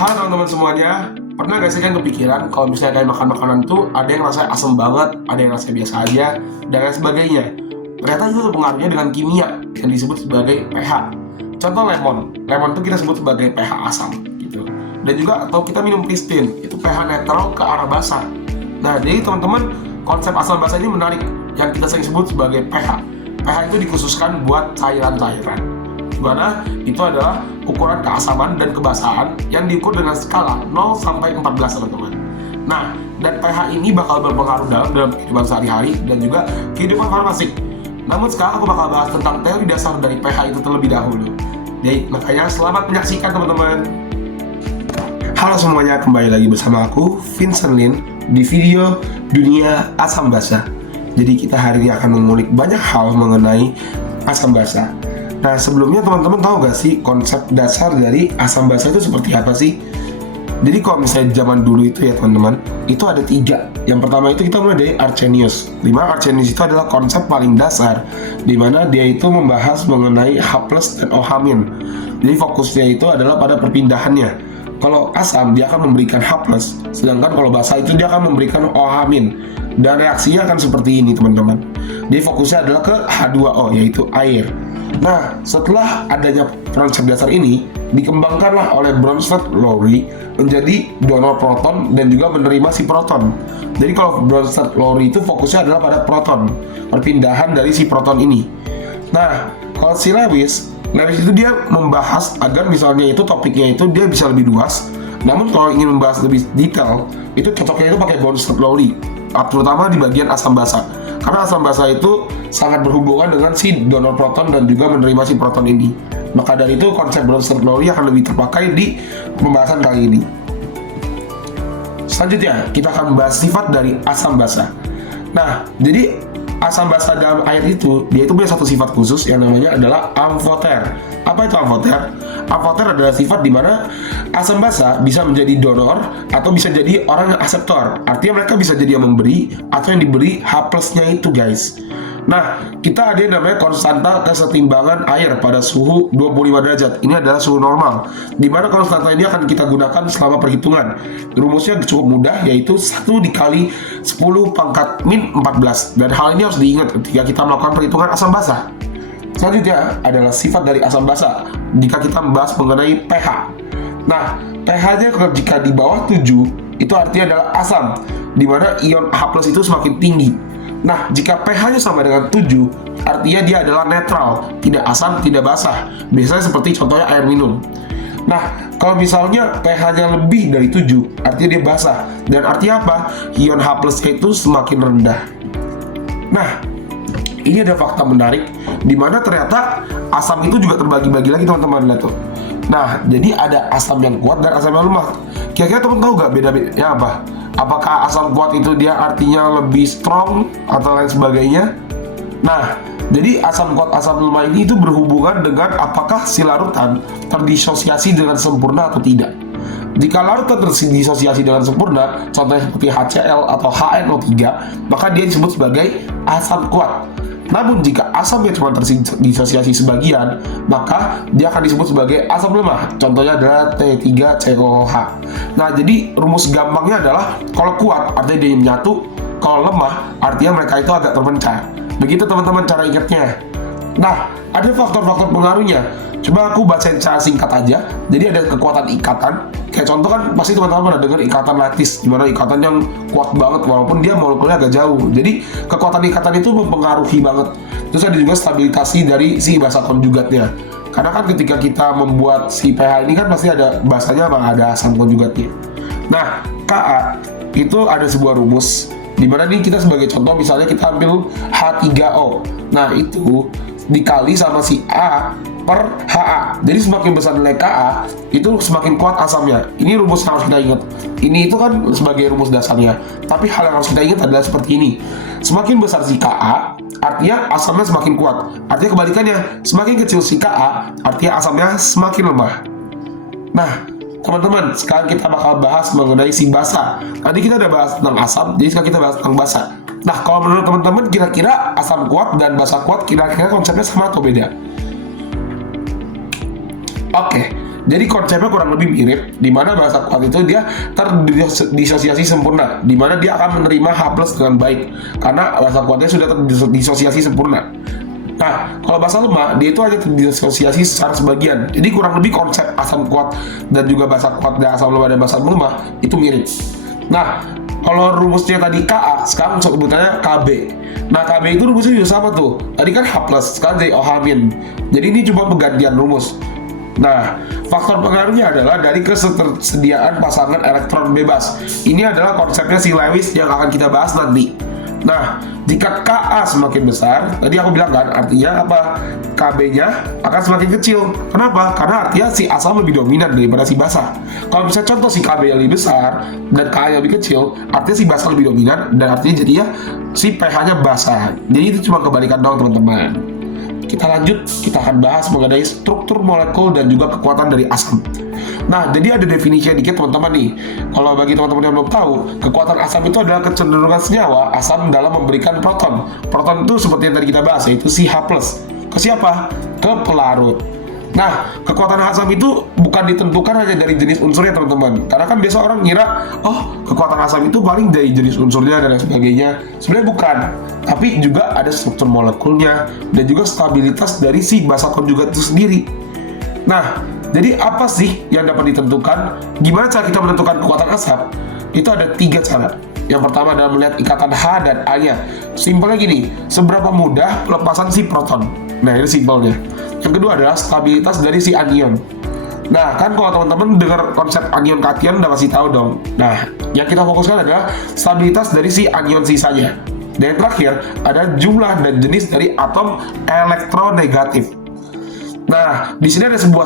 Halo teman-teman semuanya, pernah gak sih kan kepikiran kalau misalnya kalian makan makanan tuh ada yang rasanya asam banget, ada yang rasanya biasa aja, dan lain sebagainya. Ternyata itu pengaruhnya dengan kimia yang disebut sebagai pH. Contoh lemon tuh kita sebut sebagai pH asam gitu. Dan juga atau kita minum pristine, itu pH netral ke arah basa. Nah jadi teman-teman, konsep asam basa ini menarik, yang kita sering sebut sebagai pH. pH itu dikhususkan buat cairan-cairan, dimana itu adalah ukuran keasaman dan kebasahan yang diukur dengan skala 0 sampai 14 teman-teman. Nah, dan pH ini bakal berpengaruh dalam kehidupan sehari-hari dan juga kehidupan farmasik. Namun sekarang aku bakal bahas tentang teori dasar dari pH itu terlebih dahulu. Jadi makanya selamat menyaksikan teman-teman. Halo semuanya, kembali lagi bersama aku Vincent Lin di video Dunia Asam Basa. Jadi kita hari ini akan mengulik banyak hal mengenai asam basa. Nah sebelumnya teman-teman tahu gak sih konsep dasar dari asam basa itu seperti apa sih? Jadi kalau misalnya zaman dulu itu ya teman-teman, itu ada 3. Yang pertama itu kita mulai dari Arrhenius. Dimana Arrhenius itu adalah konsep paling dasar, dimana dia itu membahas mengenai H+ dan OH-. Jadi fokusnya itu adalah pada perpindahannya. Kalau asam dia akan memberikan H+, sedangkan kalau basa itu dia akan memberikan OH-. Dan reaksinya akan seperti ini teman-teman. Jadi fokusnya adalah ke H2O, yaitu air. Nah, setelah adanya konsep dasar ini, dikembangkanlah oleh Bronsted-Lowry menjadi donor proton dan juga menerima si proton. Jadi kalau Bronsted-Lowry itu fokusnya adalah pada proton, perpindahan dari si proton ini. Nah, kalau si Lewis itu dia membahas agar misalnya itu topiknya itu dia bisa lebih luas. Namun kalau ingin membahas lebih detail, itu cocoknya itu pakai Bronsted-Lowry, terutama di bagian asam basa. Karena asam basa itu sangat berhubungan dengan si donor proton dan juga menerima si proton ini. Maka dari itu konsep Bronsted-Lowry akan lebih terpakai di pembahasan kali ini. Selanjutnya kita akan membahas sifat dari asam basa. Nah, jadi asam basa dalam air itu dia itu punya satu sifat khusus yang namanya adalah amfoter. Apa itu amfoter? Amfoter adalah sifat di mana asam basa bisa menjadi donor atau bisa jadi orang yang aseptor. Artinya mereka bisa jadi yang memberi atau yang diberi H+-nya itu guys. Nah, kita ada yang namanya konstanta kesetimbangan air pada suhu 25 derajat. Ini adalah suhu normal, di mana konstanta ini akan kita gunakan selama perhitungan. Rumusnya cukup mudah, yaitu 1 dikali 10 pangkat min 14. Dan hal ini harus diingat ketika kita melakukan perhitungan asam basa. Selanjutnya adalah sifat dari asam basa jika kita membahas mengenai pH. Nah, pH-nya jika di bawah 7 itu artinya adalah asam, di mana ion H+ itu semakin tinggi. Nah, jika pH-nya sama dengan 7, artinya dia adalah netral, tidak asam, tidak basah. Biasanya seperti contohnya air minum. Nah, kalau misalnya pH-nya lebih dari 7, artinya dia basah. Dan artinya apa? Ion H+-nya itu semakin rendah. Nah, ini ada fakta menarik, di mana ternyata asam itu juga terbagi-bagi lagi teman-teman. Lihat tuh. Nah, jadi ada asam yang kuat dan asam yang lemah. Kira-kira teman tahu nggak beda-bedanya apa? Apakah asam kuat itu dia artinya lebih strong atau lain sebagainya? Nah, jadi asam kuat, asam lemah ini itu berhubungan dengan apakah si larutan terdisosiasi dengan sempurna atau tidak. Jika larutan terdisosiasi dengan sempurna, contohnya seperti HCl atau HNO3, maka dia disebut sebagai asam kuat. Namun jika asamnya cuma terdisosiasi sebagian, maka dia akan disebut sebagai asam lemah. Contohnya adalah T3COOH. Nah, jadi rumus gampangnya adalah kalau kuat artinya dia menyatu, kalau lemah artinya mereka itu agak terpecah. Begitu teman-teman cara ingatnya. Nah, ada faktor-faktor pengaruhnya. Coba aku bacain secara singkat aja. Jadi ada kekuatan ikatan. Kayak contoh kan pasti teman-teman pernah dengar ikatan lattice, dimana ikatan yang kuat banget walaupun dia molekulnya agak jauh. Jadi kekuatan ikatan itu mempengaruhi banget. Terus ada juga stabilitasi dari si basa konjugatnya. Karena kan ketika kita membuat si pH ini kan pasti ada basanya ada asam konjugatnya. Nah, Ka itu ada sebuah rumus dimana nih kita sebagai contoh misalnya kita ambil H3O. Nah, itu dikali sama si A per HA. Jadi semakin besar nilai Ka, itu semakin kuat asamnya. Ini rumus yang harus kita ingat. Ini itu kan sebagai rumus dasarnya. Tapi hal yang harus kita ingat adalah seperti ini. Semakin besar si Ka, artinya asamnya semakin kuat. Artinya kebalikannya, semakin kecil si Ka, artinya asamnya semakin lemah. Nah, teman-teman, sekarang kita bakal bahas mengenai si basa. Tadi kita udah bahas tentang asam, jadi sekarang kita bahas tentang basa. Nah, kalau menurut teman-teman, kira-kira asam kuat dan basa kuat, kira-kira konsepnya sama atau beda? Oke, Jadi konsepnya kurang lebih mirip, di mana bahasa kuat itu dia terdisosiasi sempurna, di mana dia akan menerima H+ dengan baik, karena bahasa kuatnya sudah terdisosiasi sempurna. Nah, kalau bahasa lemah, dia itu hanya terdisosiasi secara sebagian. Jadi kurang lebih konsep asam kuat dan juga bahasa kuat dan asam lemah dan bahasa lemah itu mirip. Nah, kalau rumusnya tadi Ka, sekarang sebutannya Kb. Nah, Kb itu rumusnya juga sama tuh. Tadi kan H+, sekarang jadi OH-. Jadi ini cuma penggantian rumus. Nah, faktor pengaruhnya adalah dari ketersediaan pasangan elektron bebas. Ini adalah konsepnya si Lewis yang akan kita bahas nanti. Nah, jika Ka semakin besar, tadi aku bilang kan, artinya apa? Kb-nya akan semakin kecil. Kenapa? Karena artinya si asam lebih dominan daripada si basa. Kalau misalnya contoh si Kb yang lebih besar dan Ka yang lebih kecil, artinya si basa lebih dominan dan artinya jadinya si pH-nya basa. Jadi itu cuma kebalikan doang, teman-teman. Kita lanjut, kita akan bahas mengenai struktur molekul dan juga kekuatan dari asam. Nah, jadi ada definisinya dikit teman-teman nih. Kalau bagi teman-teman yang belum tahu, kekuatan asam itu adalah kecenderungan senyawa asam dalam memberikan proton. Proton itu seperti yang tadi kita bahas, yaitu si H+. Ke siapa? Ke pelarut. Nah, kekuatan asam itu bukan ditentukan hanya dari jenis unsurnya teman-teman. Karena kan biasa orang ngira, oh kekuatan asam itu paling dari jenis unsurnya dan lain sebagainya. Sebenarnya bukan. Tapi juga ada struktur molekulnya dan juga stabilitas dari si basa konjugat itu sendiri. Nah, jadi apa sih yang dapat ditentukan? Gimana cara kita menentukan kekuatan asam? Itu ada 3 cara. Yang pertama adalah melihat ikatan H dan A-nya. Simpelnya gini, seberapa mudah pelepasan si proton. Nah, ini simpelnya. Yang kedua adalah stabilitas dari si anion. Nah, kan kalau teman-teman dengar konsep anion kation udah pasti tahu dong. Nah, yang kita fokuskan adalah stabilitas dari si anion sisanya. Dan yang terakhir ada jumlah dan jenis dari atom elektronegatif. Nah, di sini ada sebuah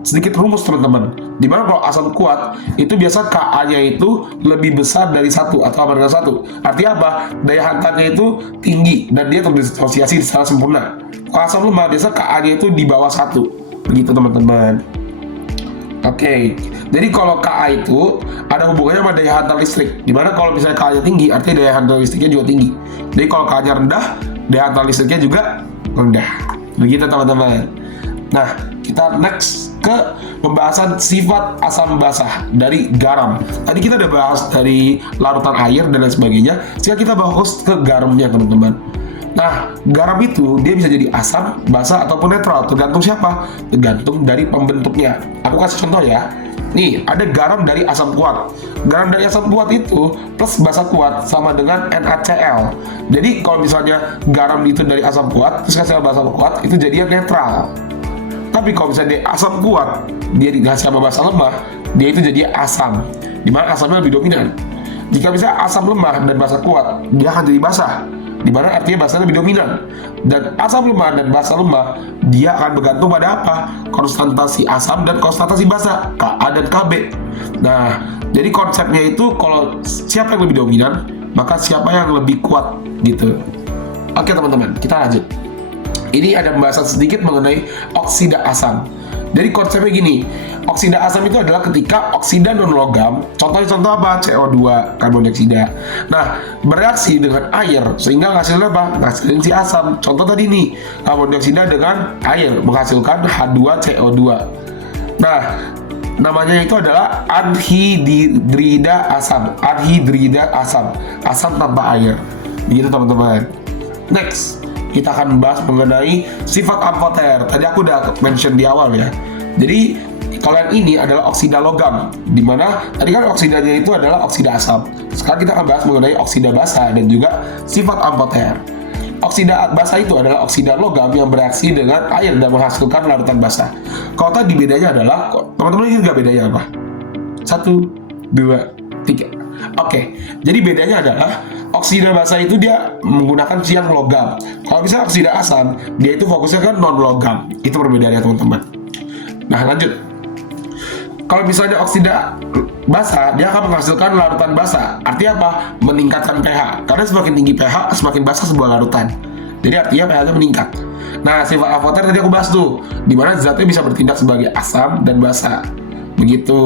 sedikit rumus teman-teman. Dimana kalau asam kuat itu biasa Ka-nya itu lebih besar dari 1 atau sama dengan 1. Artinya apa? Daya hantarnya itu tinggi dan dia terdisosiasi secara sempurna. Kalau asam lemah biasa Ka-nya itu di bawah 1. Begitu teman-teman. Oke, jadi kalau Ka itu ada hubungannya sama daya hantar listrik. Dimana kalau misalnya Ka-nya tinggi, artinya daya hantar listriknya juga tinggi. Jadi kalau Ka-nya rendah, daya hantar listriknya juga rendah. Begitu teman-teman. Nah, kita next ke pembahasan sifat asam basah dari garam. Tadi kita udah bahas dari larutan air dan lain sebagainya. Sekarang kita bahas ke garamnya teman-teman. Nah, garam itu dia bisa jadi asam, basa ataupun netral, tergantung siapa? Tergantung dari pembentuknya. Aku kasih contoh ya. Nih, ada garam dari asam kuat. Garam dari asam kuat itu plus basa kuat sama dengan NaCl. Jadi kalau misalnya garam itu dari asam kuat, terus kasih basa kuat, itu jadinya netral. Tapi kalau misalnya dia asam kuat, dia dikasih sama basa lemah, dia itu jadi asam. Dimana asamnya lebih dominan. Jika misalnya asam lemah dan basa kuat, dia akan jadi basa. Dimana artinya basanya lebih dominan. Dan asam lemah dan basa lemah, dia akan bergantung pada apa? Konstantasi asam dan konstantasi basa, Ka dan Kb. Nah, jadi konsepnya itu kalau siapa yang lebih dominan, maka siapa yang lebih kuat gitu. Oke teman-teman, kita lanjut. Ini ada pembahasan sedikit mengenai oksida asam. Jadi konsepnya gini, oksida asam itu adalah ketika oksida non-logam, contoh apa? CO2, karbon dioksida. Nah, bereaksi dengan air sehingga menghasilkan apa? Menghasilkan si asam. Contoh tadi nih, karbon dioksida dengan air menghasilkan H2CO2. Nah, namanya itu adalah anhidrida asam. Anhidrida asam, asam tanpa air. Begitu teman-teman. Next, kita akan membahas mengenai sifat amfoter. Tadi aku udah mention di awal ya. Jadi kalau yang ini adalah oksida logam, dimana tadi kan oksidanya itu adalah oksida asam. Sekarang kita akan bahas mengenai oksida basa dan juga sifat amfoter. Oksida basa itu adalah oksida logam yang bereaksi dengan air dan menghasilkan larutan basa. Kalau tadi bedanya adalah, teman-teman ini nggak bedanya apa? 1, 2, 3. Oke, jadi bedanya adalah oksida basa itu dia menggunakan yang logam. Kalau misalnya oksida asam, dia itu fokusnya kan non logam. Itu perbedaannya teman-teman. Nah lanjut. Kalau misalnya oksida basa, dia akan menghasilkan larutan basa. Artinya apa? Meningkatkan pH. Karena semakin tinggi pH, semakin basa sebuah larutan. Jadi artinya pH-nya meningkat. Nah, sifat amfoter tadi aku bahas tuh, dimana zatnya bisa bertindak sebagai asam dan basa. Begitu.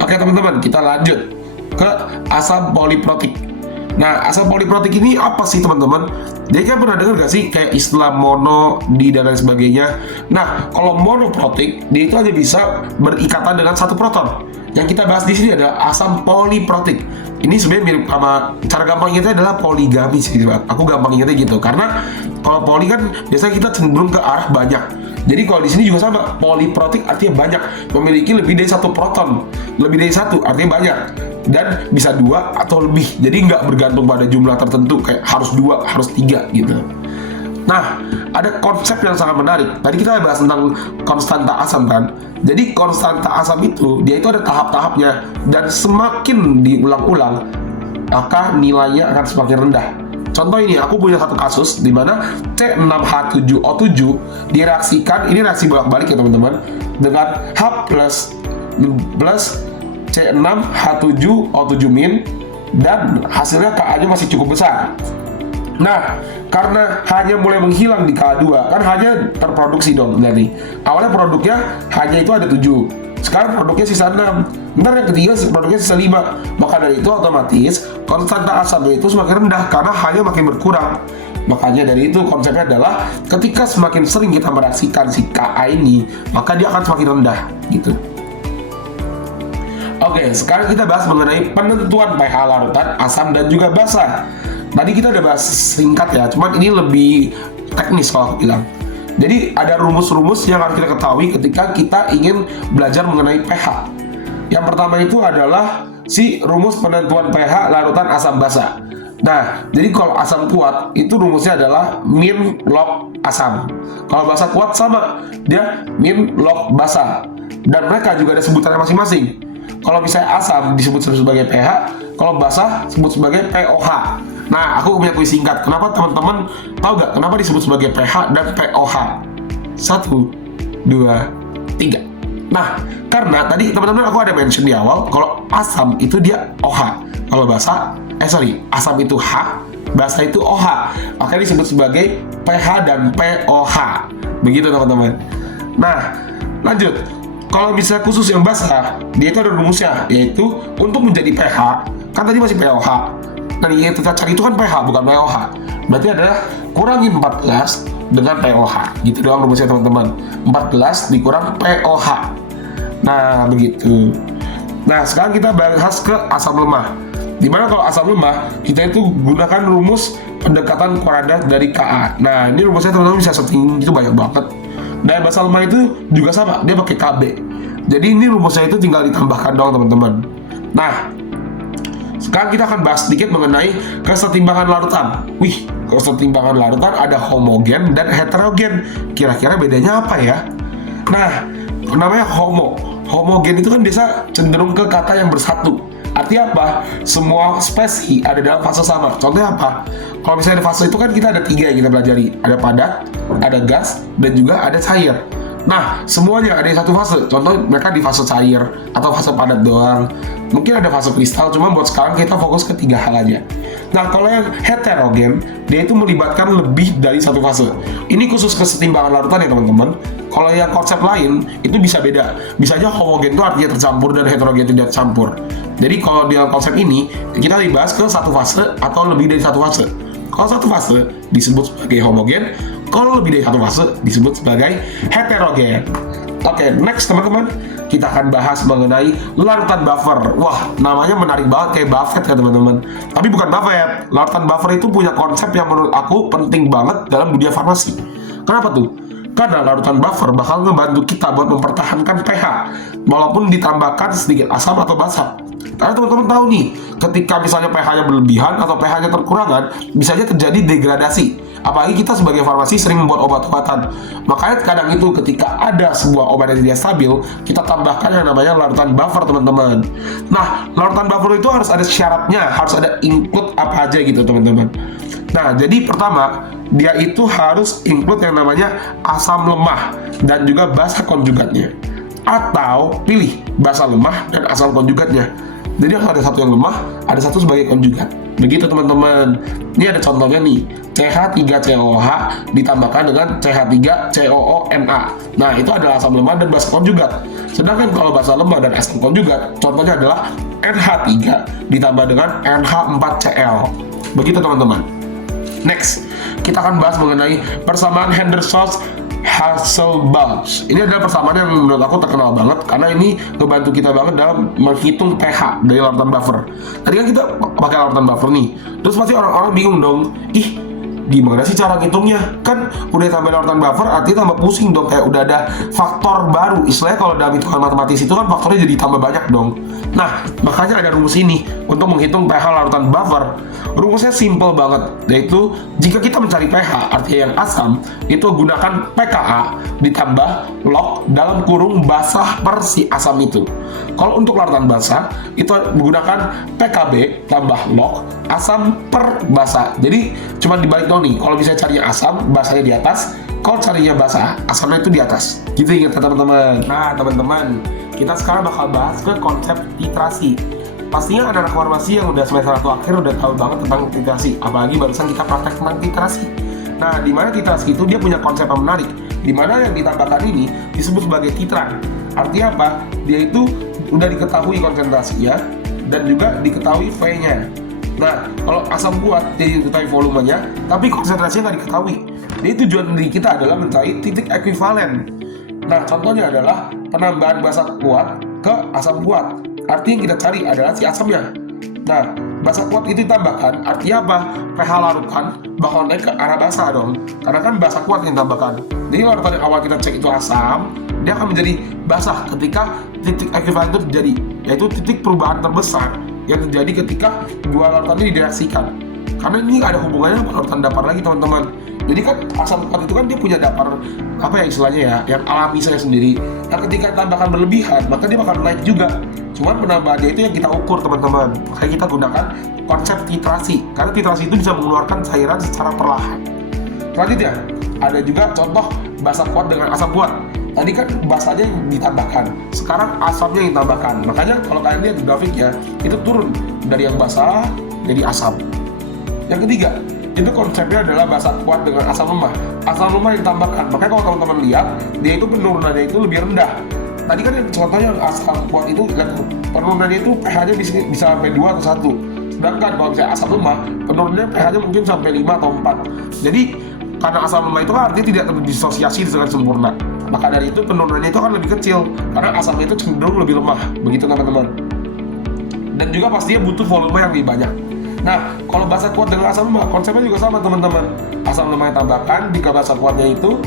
Oke teman-teman, kita lanjut ke asam poliprotik. Nah, asam poliprotik ini apa sih teman-teman? Jadi kan pernah dengar gak sih kayak istilah mono, di dan lain sebagainya. Nah, kalau monoprotik, dia itu hanya bisa berikatan dengan satu proton. Yang kita bahas di sini adalah asam poliprotik. Ini sebenarnya mirip sama, cara gampang ingatnya adalah poligami sih, aku gampang ingatnya gitu. Karena kalau poli kan biasanya kita cenderung ke arah banyak. Jadi kalau di sini juga sama, poliprotik artinya banyak, memiliki lebih dari satu proton. Lebih dari satu artinya banyak, dan bisa 2 atau lebih. Jadi nggak bergantung pada jumlah tertentu, kayak harus 2, harus 3 gitu. Nah, ada konsep yang sangat menarik. Tadi kita bahas tentang konstanta asam kan. Jadi konstanta asam itu, dia itu ada tahap-tahapnya, dan semakin diulang-ulang, maka nilainya akan semakin rendah. Contoh ini, aku punya satu kasus di mana C6H7O7 direaksikan, ini reaksi bolak-balik ya teman-teman, dengan H plus C6H7O7- dan hasilnya Ka-nya masih cukup besar. Nah, karena hanya mulai menghilang di K2, kan hanya terproduksi dong dari awalnya produknya hanya itu ada 7, sekarang produknya sisa 6, ntar yang ketiga produknya sisa 5. Maka dari itu otomatis konstanta asamnya itu semakin rendah karena hanya makin berkurang. Makanya dari itu konsepnya adalah ketika semakin sering kita mereaksikan si Ka ini, maka dia akan semakin rendah gitu. Oke, sekarang kita bahas mengenai penentuan pH larutan asam dan juga basa. Tadi kita udah bahas singkat ya, cuman ini lebih teknis kalau aku bilang. Jadi ada rumus-rumus yang harus kita ketahui ketika kita ingin belajar mengenai pH. Yang pertama itu adalah si rumus penentuan pH larutan asam basa. Nah, jadi kalau asam kuat itu rumusnya adalah min log asam. Kalau basa kuat sama, dia min log basa. Dan mereka juga ada sebutannya masing-masing. Kalau misalnya asam disebut sebagai pH, kalau basa disebut sebagai pOH. Nah, aku punya kuis singkat. Kenapa teman-teman tahu gak kenapa disebut sebagai pH dan pOH? 1, 2, 3. Nah, karena tadi teman-teman aku ada mention di awal, kalau asam itu dia OH. Kalau basa, asam itu H, basa itu OH. Makanya disebut sebagai pH dan pOH. Begitu teman-teman. Nah, lanjut. Kalau misalnya khusus yang basah, dia itu ada rumusnya, yaitu untuk menjadi pH, kan tadi masih pOH. Nah, yang kita cari itu kan pH, bukan pOH. Berarti adalah kurangi 14 dengan pOH. Gitu doang rumusnya teman-teman. 14 dikurang pOH. Nah, begitu. Nah, sekarang kita bahas ke asam lemah. Dimana kalau asam lemah, kita itu gunakan rumus pendekatan koordinat dari Ka. Nah, ini rumusnya teman-teman bisa setting itu banyak banget. Dan basa lemah itu juga sama, dia pakai Kb. Jadi ini rumusnya itu tinggal ditambahkan doang teman-teman. Nah, sekarang kita akan bahas sedikit mengenai kesetimbangan larutan. Wih, kesetimbangan larutan ada homogen dan heterogen. Kira-kira bedanya apa ya? Nah, namanya homogen itu kan biasa cenderung ke kata yang bersatu. Artinya apa? Semua spesies ada dalam fase sama. Contohnya apa? Kalau misalnya di fase itu kan kita ada 3 yang kita pelajari. Ada padat, ada gas, dan juga ada cair. Nah, semuanya ada di satu fase. Contoh mereka di fase cair atau fase padat doang. Mungkin ada fase kristal, cuma buat sekarang kita fokus ke 3 hal aja. Nah, kalau yang heterogen, dia itu melibatkan lebih dari satu fase. Ini khusus kesetimbangan larutan ya teman-teman. Kalau yang konsep lain, itu bisa beda. Bisa aja homogen itu artinya tercampur dan heterogen itu tidak campur. Jadi kalau di konsep ini, kita dibahas ke satu fase atau lebih dari satu fase. Kalau satu fase disebut sebagai homogen, kalau lebih dari satu fase disebut sebagai heterogen. Oke, next teman-teman, kita akan bahas mengenai larutan buffer. Wah, namanya menarik banget kayak Buffett ya teman-teman. Tapi bukan Buffett. Larutan buffer itu punya konsep yang menurut aku penting banget dalam dunia farmasi. Kenapa tuh? Karena larutan buffer bakal ngebantu kita buat mempertahankan pH walaupun ditambahkan sedikit asam atau basa. Karena teman-teman tahu nih, ketika misalnya pH-nya berlebihan atau pH-nya terkurangan, bisa aja terjadi degradasi. Apalagi kita sebagai farmasi sering membuat obat-obatan. Makanya kadang itu ketika ada sebuah obat yang tidak stabil, kita tambahkan yang namanya larutan buffer teman-teman. Nah, larutan buffer itu harus ada syaratnya, harus ada include apa aja gitu teman-teman. Nah, jadi pertama, dia itu harus include yang namanya asam lemah dan juga basa konjugatnya. Atau pilih basa lemah dan asam konjugatnya. Jadi ada satu yang lemah, ada satu sebagai konjugat. Begitu teman-teman. Ini ada contohnya nih, CH3COH ditambahkan dengan CH3COONA. Nah, itu adalah asam lemah dan basa konjugat. Sedangkan kalau basa lemah dan asam konjugat, contohnya adalah NH3 ditambah dengan NH4Cl. Begitu teman-teman. Next, kita akan bahas mengenai persamaan Henderson-Hasselbalch. Ini adalah persamaan yang menurut aku terkenal banget karena ini ngebantu kita banget dalam menghitung pH dari larutan buffer. Tadi kan kita pakai larutan buffer nih, terus pasti orang-orang bingung dong, gimana sih cara ngitungnya? Kan udah tambah larutan buffer, artinya tambah pusing dong, kayak udah ada faktor baru. Istilahnya kalau dalam hitungan matematis itu kan faktornya jadi tambah banyak dong. Nah, makanya ada rumus ini untuk menghitung pH larutan buffer. Rumusnya simple banget, yaitu jika kita mencari pH, artinya yang asam, itu gunakan pKa ditambah log dalam kurung basah per si asam itu. Kalau untuk larutan basah, itu menggunakan pKb tambah log asam per basah. Jadi cuma dibalik dong nih, kalau bisa carinya asam, basahnya di atas. Kalau carinya basah, asamnya itu di atas. Gitu ingat teman-teman. Nah teman-teman, kita sekarang bakal bahas ke konsep titrasi. Pastinya anak-anak farmasi yang udah semester 1 akhir udah tahu banget tentang titrasi. Apalagi barusan kita praktek tentang titrasi. Nah, di mana titrasi itu dia punya konsep yang menarik. Di mana yang ditambahkan ini disebut sebagai titran. Artinya apa? Dia itu udah diketahui konsentrasinya dan juga diketahui V-nya. Nah, kalau asam kuat dia diketahui volumenya, tapi konsentrasinya nggak diketahui. Jadi tujuan dari kita adalah mencari titik ekuivalen. Nah, contohnya adalah penambahan basa kuat ke asam kuat. Arti yang kita cari adalah si asamnya. Nah, basa kuat itu ditambahkan, artinya apa? pH larutan bakal naik ke arah basa dong. Karena kan basa kuat yang ditambahkan. Jadi larutan yang awal kita cek itu asam, dia akan menjadi basah ketika titik ekuivalen itu terjadi, yaitu titik perubahan terbesar yang terjadi ketika dua larutan ini direaksikan. Karena ini ada hubungannya sama larutan dapar lagi teman-teman. Jadi kan asam kuat itu kan dia punya dapar apa ya istilahnya ya, yang alami saya sendiri. Yang ketika tambahkan berlebihan, maka dia bakal naik juga. Cuman penambahannya itu yang kita ukur teman-teman. Makanya kita gunakan konsep titrasi. Karena titrasi itu bisa mengeluarkan cairan secara perlahan. Selanjutnya, ada juga contoh basa kuat dengan asam kuat. Tadi kan basanya yang ditambahkan, sekarang asamnya yang ditambahkan. Makanya kalau kalian lihat di grafiknya, itu turun dari yang basah jadi asam. Yang ketiga, itu konsepnya adalah basa kuat dengan asam lemah. Asam lemah yang ditambahkan. Makanya kalau teman-teman lihat, dia itu penurunannya itu lebih rendah. Tadi kan contohnya asam kuat itu penurunannya itu pH-nya bisa sampai 2 atau 1. Sedangkan kalau misalnya asam lemah, penurunannya pH-nya mungkin sampai 5 atau 4. Jadi karena asam lemah itu kan artinya tidak terdisosiasi dengan sempurna. Maka dari itu penurunannya itu akan lebih kecil karena asamnya itu cenderung lebih lemah. Begitu teman-teman. Dan juga pastinya butuh volume yang lebih banyak. Nah, kalau basa kuat dengan asam lemah, konsepnya juga sama teman-teman. Asam lemah yang tambahkan jika basa kuatnya itu,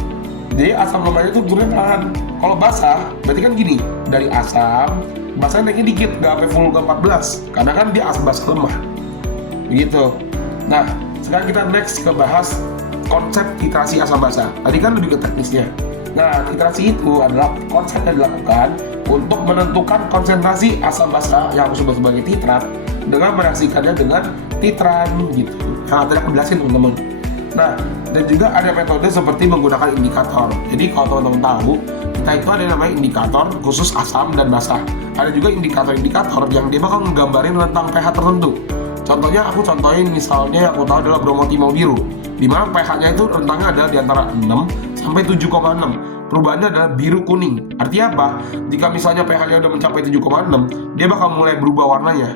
jadi asam lemahnya itu turun perlahan. Kalau basah, berarti kan gini, dari asam, basahnya naiknya dikit, nggak sampai full ke 14, karena kan dia basa lemah. Begitu. Nah, sekarang kita next ke bahas konsep titrasi asam basa. Tadi kan lebih ke teknisnya. Nah, titrasi itu adalah konsep yang dilakukan untuk menentukan konsentrasi asam basa yang aku sebut sebagai titrat dengan mereaksikannya dengan titran gitu. Yang tadi aku jelasin teman-teman. Nah, dan juga ada metode seperti menggunakan indikator. Jadi kalau teman-teman tahu, kita itu ada namanya indikator khusus asam dan basa. Ada juga indikator-indikator yang dia bakal menggambarin tentang pH tertentu. Contohnya aku contohin misalnya yang aku tahu adalah bromotimol biru, di mana pH-nya itu rentangnya adalah di antara 6 sampai 7,6. Perubahannya adalah biru kuning. Artinya apa? Jika misalnya pH-nya udah mencapai 7,6, dia bakal mulai berubah warnanya.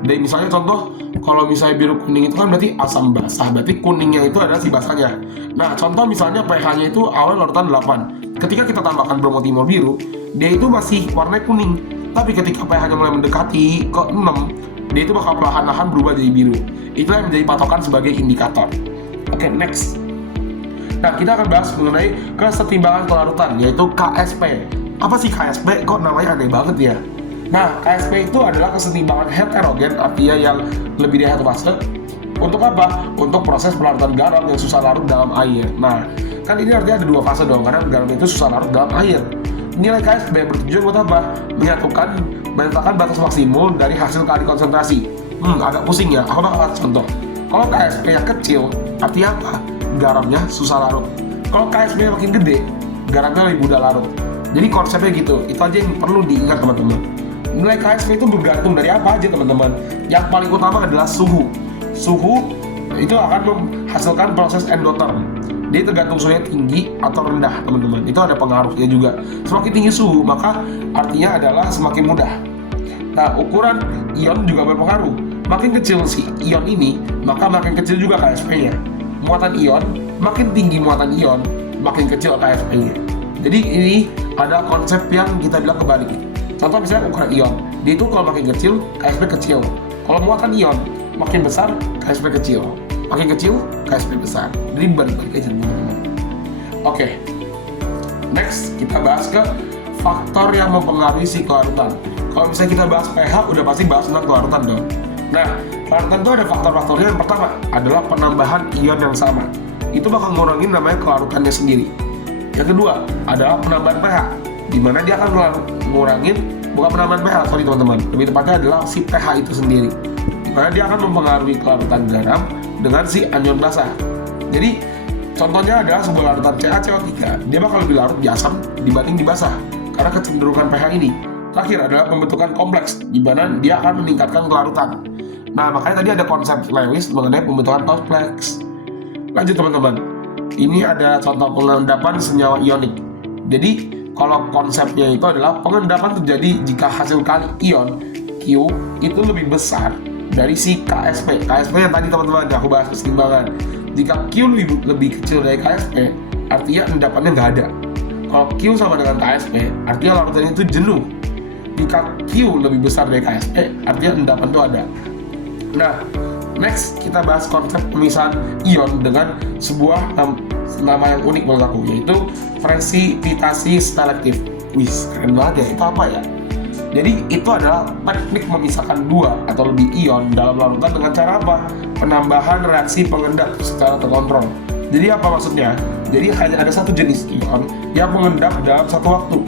Dan misalnya contoh, kalau misalnya biru kuning itu kan berarti asam basah, berarti kuningnya itu adalah si basahnya. Nah, contoh misalnya pH-nya itu awal larutan 8. Ketika kita tambahkan bromotimol biru, dia itu masih warnanya kuning. Tapi ketika pH-nya mulai mendekati ke 6, dia itu bakal perlahan-lahan berubah jadi biru. Itulah yang menjadi patokan sebagai indikator. Oke, next. Nah, kita akan bahas mengenai kesetimbangan kelarutan, yaitu KSP. Apa sih KSP? Kok namanya aneh banget ya? Nah, KSP itu adalah kesetimbangan heterogen, artinya yang lebih dari satu fase. Untuk apa? Untuk proses pelarutan garam yang susah larut dalam air. Nah, kan ini artinya ada dua fase dong, karena garam itu susah larut dalam air. Nilai KSP bertujuan buat apa? Menentukan batas maksimum dari hasil kali konsentrasi. Agak pusing ya, aku bakal contoh. Kalau KSP yang kecil, artinya apa? Garamnya susah larut. Kalau KSP yang makin gede, garamnya lebih mudah larut. Jadi konsepnya gitu, itu aja yang perlu diingat teman-teman. Nilai KSP itu bergantung dari apa aja teman-teman. Yang paling utama adalah suhu. suhu itu akan menghasilkan proses endoterm. Dia tergantung suhunya tinggi atau rendah, teman-teman. Itu ada pengaruhnya juga. Semakin tinggi suhu, maka artinya adalah semakin mudah. Nah, ukuran ion juga berpengaruh. Makin kecil si ion ini, maka makin kecil juga KSP-nya. Muatan ion, makin tinggi muatan ion, makin kecil KSP-nya. Jadi ini ada konsep yang kita bilang kebalik. Contoh misalnya ukuran ion, dia itu kalau makin kecil, KSP kecil. Kalau muatan ion, makin besar, KSP kecil. Makin kecil, KSP besar. Jadi balik-balik aja teman-teman. Oke. Next, kita bahas ke faktor yang mempengaruhi si kelarutan. Kalau misalnya kita bahas pH, udah pasti bahas tentang kelarutan dong. Nah, kelarutan itu ada faktor-faktornya. Yang pertama adalah penambahan ion yang sama. Itu bakal ngurangin namanya kelarutannya sendiri. Yang kedua adalah penambahan pH, di mana dia akan ngurangin, bukan penambahan pH, sorry teman-teman. Lebih tepatnya adalah si pH itu sendiri, di mana dia akan mempengaruhi kelarutan garam dengan si anion basah. Jadi contohnya adalah sebuah larutan CaCO3, dia bakal lebih larut di asam dibanding di basah karena kecenderungan pH ini. Terakhir adalah pembentukan kompleks, di mana dia akan meningkatkan kelarutan. Nah, makanya tadi ada konsep Lewis mengenai pembentukan kompleks. Lanjut teman-teman, ini ada contoh pengendapan senyawa ionik. Jadi kalau konsepnya itu adalah pengendapan terjadi jika hasil kali ion Q itu lebih besar dari si KSP. KSP yang tadi teman-teman aku bahas keseimbangan. Jika Q lebih kecil dari KSP, artinya endapannya nggak ada. Kalau Q sama dengan KSP, artinya larutannya itu jenuh. Jika Q lebih besar dari KSP, artinya endapan itu ada. Nah, next kita bahas konsep pemisahan ion dengan sebuah nama yang unik menurut aku, yaitu presipitasi selektif. Wih, keren banget ya, itu apa ya? Jadi itu adalah teknik memisahkan dua atau lebih ion dalam larutan dengan cara apa? Penambahan reaksi pengendap secara terkontrol. Jadi apa maksudnya? Jadi hanya ada satu jenis ion yang mengendap dalam satu waktu.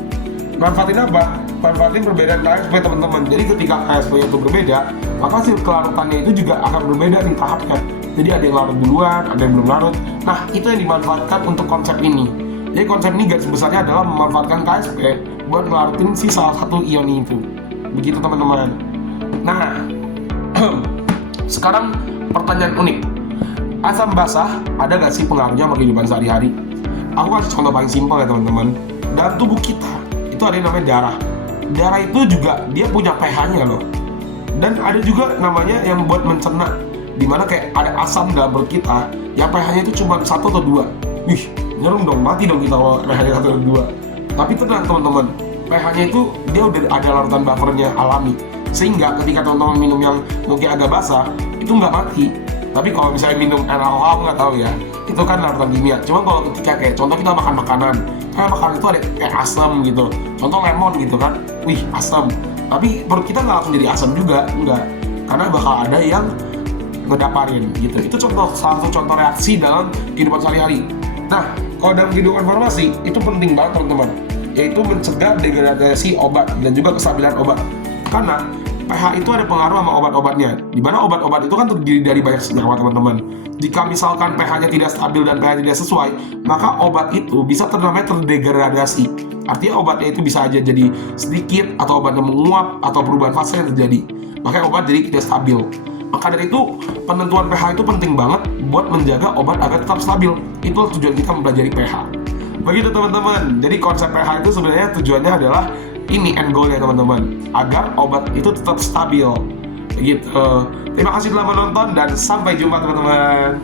Manfaatin apa? Manfaatin perbedaan KSP teman-teman. Jadi ketika KSP itu berbeda, maka si kelarutannya itu juga akan berbeda di tahapnya. Jadi ada yang larut duluan, ada yang belum larut. Nah, itu yang dimanfaatkan untuk konsep ini. Jadi konsep ini garis besarnya adalah memanfaatkan KSP buat ngelarutin si salah satu ion itu. Begitu teman-teman. Nah, sekarang pertanyaan unik. Asam basah ada gak sih pengaruhnya sama kehidupan sehari-hari? Aku kasih contoh paling simpel ya teman-teman. Dalam tubuh kita itu ada yang namanya darah. Darah itu juga dia punya pH-nya loh. Dan ada juga namanya yang buat mencerna, dimana kayak ada asam dalam perut kita yang pH-nya itu cuma 1 atau 2. Wih, nyerung dong, mati dong kita kalau pH-nya 1 atau 2. Tapi tenang teman-teman, pH-nya itu dia udah ada larutan buffernya alami, sehingga ketika teman-teman minum yang mungkin agak basah itu nggak mati. Tapi kalau misalnya minum alkohol, nggak tahu ya, itu kan larutan kimia. Cuma kalau ketika kayak contoh kita makan makanan, karena makanan itu ada kayak asam gitu, contoh lemon gitu kan, wih asam. Tapi perut kita nggak langsung jadi asam juga, enggak, karena bakal ada yang ngedaparin gitu. Itu salah satu contoh reaksi dalam kehidupan sehari-hari. Nah, kalau dalam kehidupan farmasi itu penting banget teman-teman, yaitu mencegah degradasi obat dan juga kestabilan obat. Karena pH itu ada pengaruh sama obat-obatnya, di mana obat-obat itu kan terdiri dari banyak senyawa teman-teman. Jika misalkan pH-nya tidak stabil dan pH tidak sesuai, maka obat itu bisa terdegradasi. Artinya obatnya itu bisa aja jadi sedikit, atau obatnya menguap, atau perubahan fase yang terjadi. Makanya obat jadi tidak stabil. Maka dari itu, penentuan pH itu penting banget buat menjaga obat agar tetap stabil. Itu tujuan kita mempelajari pH. Begitu teman-teman. Jadi konsep pH itu sebenarnya tujuannya adalah ini end goal-nya teman-teman, agar obat itu tetap stabil. Begitu. Terima kasih telah menonton dan sampai jumpa teman-teman.